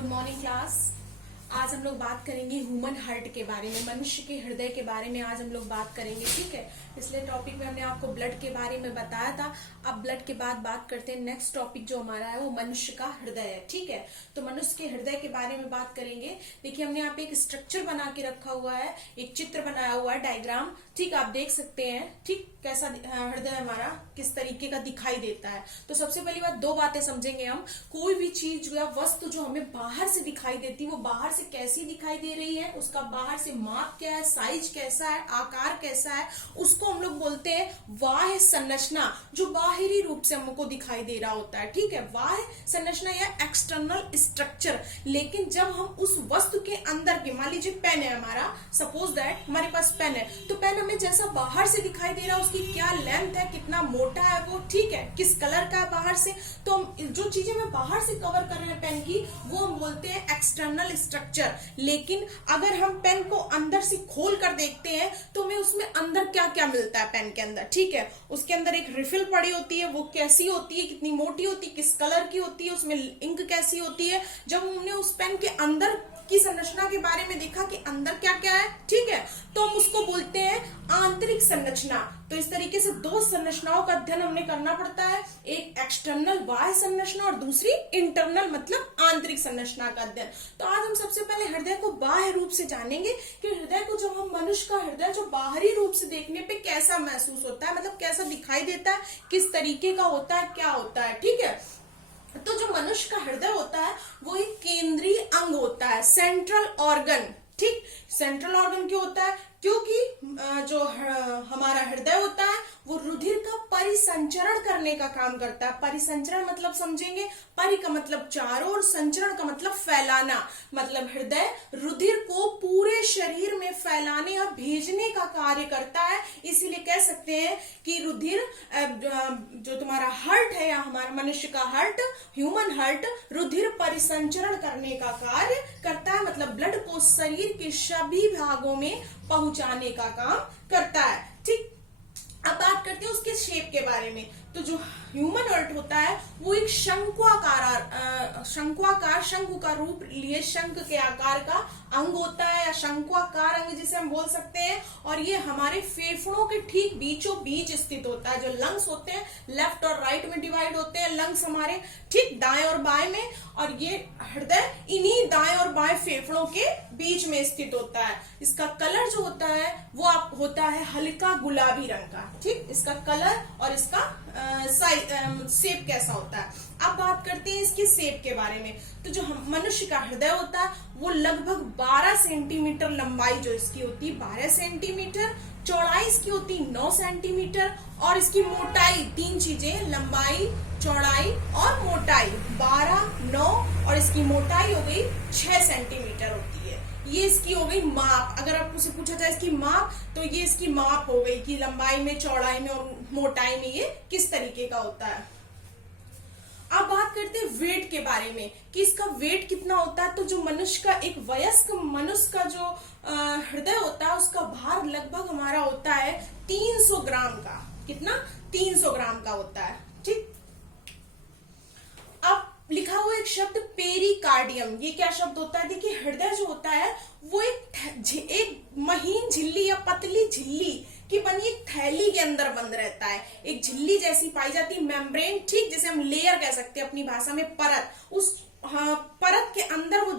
Good morning class. आज हम लोग बात करेंगे ह्यूमन हार्ट के बारे में, मनुष्य के हृदय के बारे में आज हम लोग बात करेंगे। ठीक है, पिछले टॉपिक में हमने आपको ब्लड के बारे में बताया था। अब ब्लड के बाद बात करते हैं, नेक्स्ट टॉपिक जो हमारा है वो मनुष्य का हृदय है। ठीक है, तो मनुष्य के हृदय के बारे में बात करेंगे। देखिए, हमने यहाँ पे एक स्ट्रक्चर बना के रखा हुआ है, एक चित्र बनाया हुआ है, डायग्राम। ठीक, आप देख सकते हैं। ठीक, कैसा हृदय हमारा किस तरीके का दिखाई देता है। तो सबसे पहली बात, दो बातें समझेंगे हम। कोई भी चीज या वस्तु जो हमें बाहर से दिखाई देती है वो बाहर से कैसी दिखाई दे रही है, उसका बाहर से माप क्या है, साइज कैसा है, आकार कैसा है, उसको हम लोग बोलते हैं बाह्य संरचना, जो बाहरी रूप से हमको दिखाई दे रहा होता है। ठीक है, बाह्य संरचना या एक्सटर्नल स्ट्रक्चर। लेकिन जब हम उस वस्तु के अंदर के, मान लीजिए पेन है हमारा, सपोज दैट हमारे पास पेन है, तो पेन हमें जैसा बाहर से दिखाई दे रहा है, उसकी क्या लेंथ है, कितना मोटा है वो, ठीक है, किस कलर का है बाहर से, तो जो चीजें हमें बाहर से कवर कर रहे हैं पेन की, वो हम बोलते हैं एक्सटर्नल स्ट्रक्चर। लेकिन अगर हम पेन को अंदर से खोल कर देखते हैं तो हमें उसमें अंदर क्या क्या मिलता है पेन के अंदर। ठीक है, उसके अंदर एक रिफिल पड़ी होती है, वो कैसी होती है, कितनी मोटी होती है, किस कलर की होती है, उसमें इंक कैसी होती है। जब हमने उस पेन के अंदर की संरचना के बारे में देखा कि अंदर क्या क्या है, ठीक है, तो हम उसको बोलते हैं आंतरिक संरचना। तो इस तरीके से दो संरचनाओं का अध्ययन हमने करना पड़ता है, एक एक्सटर्नल बाह्य संरचना और दूसरी इंटरनल मतलब आंतरिक संरचना का अध्ययन। तो आज हम सबसे पहले हृदय को बाह्य रूप से जानेंगे कि हृदय को, जब हम मनुष्य का हृदय जो बाहरी रूप से देखने पे कैसा महसूस होता है, मतलब कैसा दिखाई देता है, किस तरीके का होता है, क्या होता है। ठीक है, तो जो मनुष्य का हृदय होता है वो एक केंद्रीय अंग होता है, सेंट्रल ऑर्गन। ठीक, सेंट्रल ऑर्गन क्यों होता है? क्योंकि जो हमारा हृदय होता है वो रुधिर का परिसंचरण करने का काम करता है। परिसंचरण मतलब समझेंगे, परि का मतलब चारों और संचरण का मतलब फैलाना। मतलब हृदय रुधिर को पूरे शरीर में फैलाने और भेजने का कार्य करता है। इसीलिए कह सकते हैं कि रुधिर, जो तुम्हारा हार्ट है या हमारा मनुष्य का हार्ट, ह्यूमन हार्ट, रुधिर परिसंचरण करने का कार्य करता है। मतलब ब्लड को शरीर के सभी भागों में पहुंचाने का काम करता है। ठीक, अब बात करते हैं उसके शेप के बारे में। तो जो ह्यूमन हार्ट होता है वो एक शंक्वाकार शंकु का रूप लिए शंख के आकार का अंग होता है, या शंक्वाकार अंग जिसे हम बोल सकते हैं। और ये हमारे फेफड़ों के ठीक बीचों बीच स्थित होता है। जो लंग्स होते हैं लेफ्ट और राइट में डिवाइड होते हैं, लंग्स हमारे ठीक दाएं और बाएं में, और ये हृदय इन्हीं दाएं और बाएं फेफड़ों के बीच में स्थित होता है। इसका कलर जो होता है वो होता है हल्का गुलाबी रंग का। ठीक, इसका कलर और इसका शेप कैसा होता है। अब बात करते हैं इसके शेप के बारे में। तो जो मनुष्य का हृदय होता है वो लगभग 12 सेंटीमीटर लंबाई जो इसकी होती है, 12 सेंटीमीटर, चौड़ाई इसकी होती है 9 सेंटीमीटर, और इसकी मोटाई, तीन चीजें, लंबाई, चौड़ाई और मोटाई, 12, 9 और इसकी मोटाई हो गई 6 सेंटीमीटर होती है। ये इसकी हो गई माप। अगर आपसे पूछा जाए इसकी माप, तो ये इसकी माप हो गई कि लंबाई में, चौड़ाई में और मोटाई में ये किस तरीके का होता है। अब बात करते हैं वेट के बारे में कि इसका वेट कितना होता है। तो जो मनुष्य का, एक वयस्क मनुष्य का जो हृदय होता है उसका भार लगभग हमारा होता है 300 ग्राम का। कितना? 300 ग्राम का होता है। ठीक, अब लिखा हुआ एक शब्द पेरिकार्डियम, ये क्या शब्द होता है? देखिए, हृदय जो होता है वो एक महीन झिल्ली या पतली झिल्ली की बनी एक थैली के अंदर बंद रहता है। एक झिल्ली जैसी पाई जाती है, मेम्ब्रेन, ठीक, जैसे हम लेयर कह सकते हैं अपनी भाषा में, परत। उस परत के अंदर वो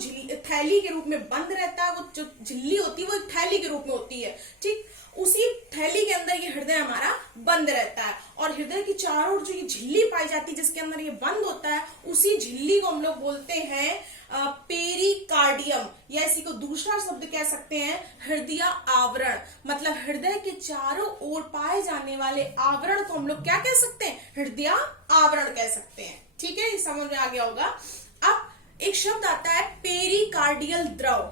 थैली के रूप में बंद रहता है। वो जो झिल्ली होती है वो एक थैली के रूप में होती है। ठीक, उसी थैली के अंदर ये हृदय हमारा बंद रहता है। और हृदय की चारों ओर जो ये झिल्ली पाई जाती है जिसके अंदर ये बंद होता है, उसी झिल्ली को हम लोग बोलते हैं पेरिकार्डियम, या इसी को दूसरा शब्द कह सकते हैं हृदय आवरण। मतलब हृदय के चारों ओर पाए जाने वाले आवरण को हम लोग क्या कह सकते हैं? हृदय आवरण कह सकते हैं। ठीक है, ये समझ में आ गया होगा। अब एक शब्द आता है पेरिकार्डियल द्रव।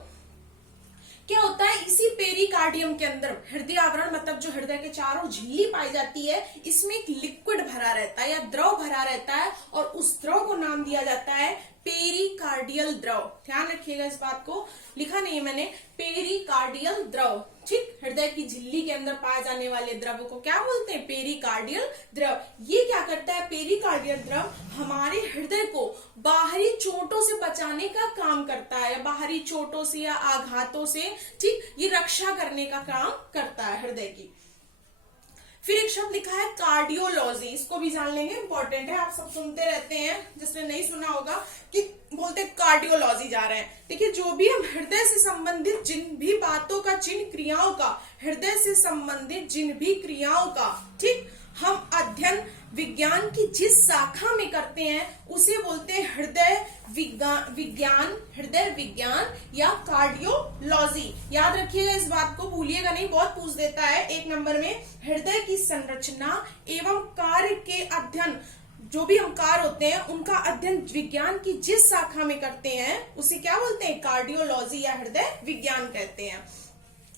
क्या होता है? इसी पेरिकार्डियम के अंदर हृदय आवरण, मतलब जो हृदय के चारों झिल्ली पाई जाती है, इसमें एक लिक्विड भरा रहता है या द्रव भरा रहता है, और उस द्रव को नाम दिया जाता है पेरिकार्डियल द्रव, ध्यान रखिएगा इस बात को, लिखा नहीं है मैंने, पेरिकार्डियल द्रव, ठीक। हृदय की झिल्ली के अंदर पाए जाने वाले द्रव को क्या बोलते हैं? पेरिकार्डियल द्रव। ये क्या करता है? पेरिकार्डियल द्रव हमारे हृदय को बाहरी चोटों से बचाने का काम करता है, बाहरी चोटों से या आघातों से, ठीक, ये रक्षा करने का काम करता है हृदय की। फिर एक शब्द लिखा है कार्डियोलॉजी, इसको भी जान लेंगे, इंपॉर्टेंट है, आप सब सुनते रहते हैं, जिसने नहीं सुना होगा कि बोलते कार्डियोलॉजी जा रहे हैं। देखिए, जो भी हम हृदय से संबंधित जिन भी बातों का, जिन क्रियाओं का, हृदय से संबंधित जिन भी क्रियाओं का, ठीक, हम अध्ययन विज्ञान की जिस शाखा में करते हैं उसे बोलते हैं हृदय विज्ञान, हृदय विज्ञान या कार्डियोलॉजी। याद रखिएगा इस बात को, भूलिएगा नहीं, बहुत पूछ देता है 1 नंबर में। हृदय की संरचना एवं कार्य के अध्ययन, जो भी हम कार्य होते हैं उनका अध्ययन विज्ञान की जिस शाखा में करते हैं उसे क्या बोलते हैं? कार्डियोलॉजी या हृदय विज्ञान कहते हैं।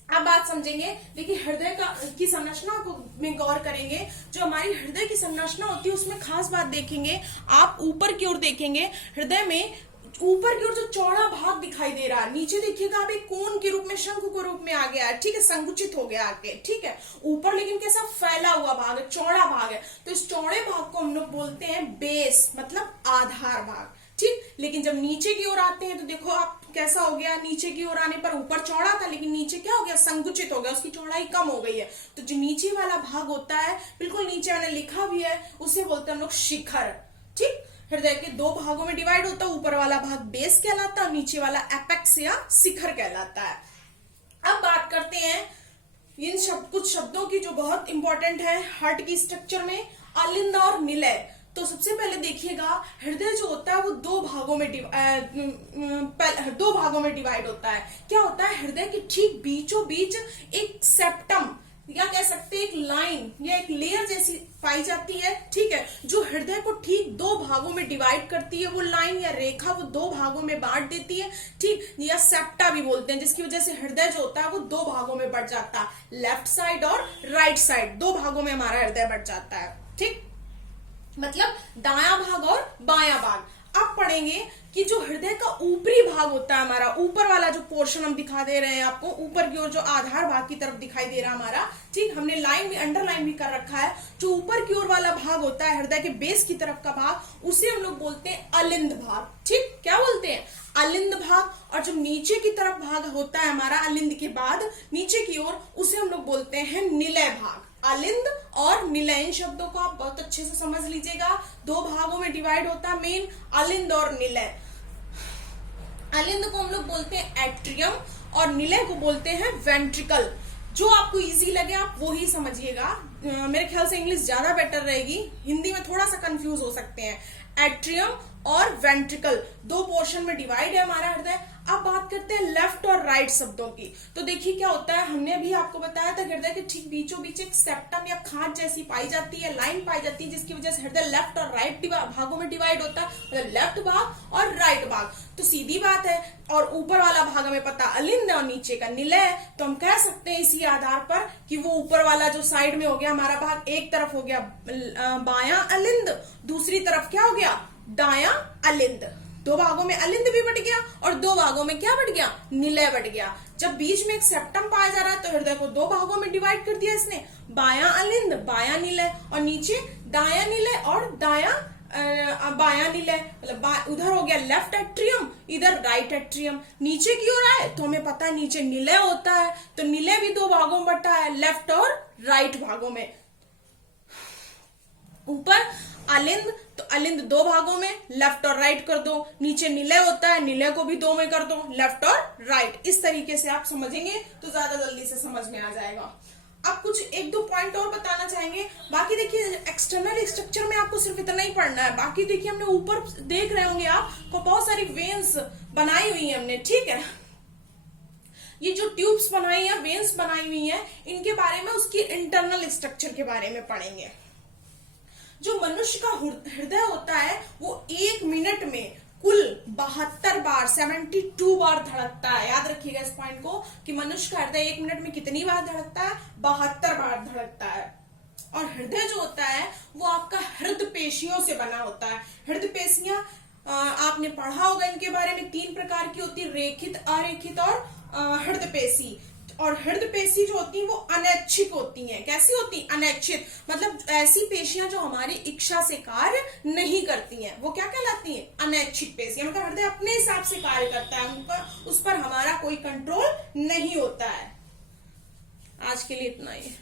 अब बात समझेंगे, देखिए हृदय की संरचना को में गौर करेंगे। जो हमारी हृदय की संरचना होती है उसमें खास बात देखेंगे, आप ऊपर की ओर देखेंगे, हृदय में ऊपर की ओर जो चौड़ा भाग दिखाई दे रहा है, नीचे देखिएगा आप एक कोन के रूप में, शंख के रूप में आ गया है, ठीक है, संकुचित हो गया आके, ठीक है। ऊपर लेकिन कैसा फैला हुआ भाग है, चौड़ा भाग है, तो इस चौड़े भाग को हम लोग बोलते हैं बेस, मतलब आधार भाग, ठीक। लेकिन जब नीचे की ओर आते हैं तो देखो आप कैसा हो गया, नीचे की ओर आने पर ऊपर चौड़ा था लेकिन नीचे क्या हो गया? संकुचित हो गया, उसकी चौड़ाई कम हो गई है। तो जो नीचे वाला भाग होता है, बिल्कुल नीचे मैंने लिखा भी है, उसे बोलते हैं हम लोग शिखर, ठीक। हृदय के 2 भागों में डिवाइड होता है, ऊपर वाला भाग बेस कहलाता है और नीचे वाला एपेक्स या शिखर कहलाता है। अब बात करते हैं कुछ शब्दों की जो बहुत इंपॉर्टेंट है हार्ट की स्ट्रक्चर में, अलिंद और निलय। तो सबसे पहले देखिएगा, हृदय जो होता है वो 2 भागों में डिवाइड होता है। क्या होता है? हृदय के ठीक बीचों बीच एक सेप्टम या कह सकते हैं एक लाइन या एक लेयर जैसी पाई जाती है, ठीक है, जो हृदय को ठीक 2 भागों में डिवाइड करती है। वो लाइन या रेखा वो 2 भागों में बांट देती है, ठीक, या सेप्टा भी बोलते हैं, जिसकी वजह से हृदय जो होता है वो 2 भागों में बढ़ जाता है, लेफ्ट साइड और राइट साइड, 2 भागों में हमारा हृदय बढ़ जाता है, ठीक, मतलब दायां भाग और बायां भाग। अब पढ़ेंगे कि जो हृदय का ऊपरी भाग होता है हमारा, ऊपर वाला जो पोर्शन हम दिखा दे रहे हैं आपको, ऊपर की ओर जो आधार भाग की तरफ दिखाई दे रहा हमारा, ठीक, हमने लाइन भी अंडरलाइन भी कर रखा है। जो ऊपर की ओर वाला भाग होता है हृदय के बेस की तरफ का भाग, उसे हम लोग बोलते हैं अलिंद भाग, ठीक, क्या बोलते हैं? अलिंद भाग। और जो नीचे की तरफ भाग होता है हमारा अलिंद के बाद नीचे की ओर, उसे हम लोग बोलते हैं निलय भाग। अलिंद और निलय, इन शब्दों को आप बहुत अच्छे से समझ लीजिएगा। 2 भागों में डिवाइड होता है मेन, अलिंद और निलय। अलिंद को हम लोग बोलते हैं एट्रियम और निलय को बोलते हैं वेंट्रिकल। जो आपको इजी लगे आप वो ही समझिएगा, मेरे ख्याल से इंग्लिश ज्यादा बेटर रहेगी, हिंदी में थोड़ा सा कंफ्यूज हो सकते हैं। एट्रियम और वेंट्रिकल 2 पोर्शन में डिवाइड है हमारा हृदय। अब बात करते हैं लेफ्ट और राइट शब्दों की। तो देखिए क्या होता है, हमने अभी आपको बताया था हृदय के ठीक बीचों बीच एक सेप्टम या खांच जैसी पाई जाती है, लाइन पाई जाती है, जिसकी वजह से हृदय लेफ्ट और राइट भागों में डिवाइड होता है, मतलब लेफ्ट भाग और राइट भाग। तो सीधी बात है, और ऊपर वाला भाग हमें पता अलिंद और नीचे का निलय, तो हम कह सकते हैं इसी आधार पर कि वो ऊपर वाला जो साइड में हो गया हमारा भाग, एक तरफ हो गया बायां अलिंद, दूसरी तरफ क्या हो गया? दायां अलिंद। 2 भागों में अलिंद भी बढ़ गया और 2 भागों में क्या बढ़ गया? निलय बढ़ गया। जब बीच में एक सेप्टम पाया जा रहा है तो हृदय को 2 भागों में डिवाइड कर दिया इसने, बायां अलिंद, बायां निलय, और नीचे दायां निलय और बायां निलय, मतलब उधर हो गया लेफ्ट एट्रियम, इधर राइट एट्रियम। नीचे की ओर आए तो हमें पता है नीचे निलय होता है, तो निलय भी 2 भागों में बटा है, लेफ्ट और राइट भागों में। ऊपर अलिंद, तो अलिंद 2 भागों में, लेफ्ट और राइट कर दो। नीचे निलय होता है, निलय को भी 2 में कर दो, लेफ्ट और राइट। इस तरीके से आप समझेंगे तो ज्यादा जल्दी से समझ में आ जाएगा। अब कुछ 1-2 पॉइंट और बताना चाहेंगे। बाकी देखिए एक्सटर्नल स्ट्रक्चर में आपको सिर्फ इतना ही पढ़ना है। बाकी देखिए हमने ऊपर देख रहे होंगे आपको बहुत सारी वेन्स बनाई हुई है हमने, ठीक है। ये जो ट्यूब्स बनाई है, वेन्स बनाई हुई है, इनके बारे में, उसकी इंटरनल स्ट्रक्चर के बारे में पढ़ेंगे। जो मनुष्य का हृदय होता है वो 1 मिनट में कुल 72 बार, 72 बार धड़कता है। याद रखिएगा इस पॉइंट को कि मनुष्य का हृदय 1 मिनट में कितनी बार धड़कता है? 72 बार धड़कता है। और हृदय जो होता है वो आपका हृदय पेशियों से बना होता है। हृदय पेशियां आप आपने पढ़ा होगा इनके बारे में, 3 प्रकार की होती है, रेखित, अरेखित और हृदय पेशी। और हृदय पेशी जो होती है वो अनैच्छिक होती हैं। कैसी होती है? अनैच्छिक, मतलब ऐसी पेशियां जो हमारी इच्छा से कार्य नहीं करती हैं, वो क्या कहलाती हैं? अनैच्छिक पेशियां। मतलब हृदय अपने हिसाब से कार्य करता है, उनका उस पर हमारा कोई कंट्रोल नहीं होता है। आज के लिए इतना ही।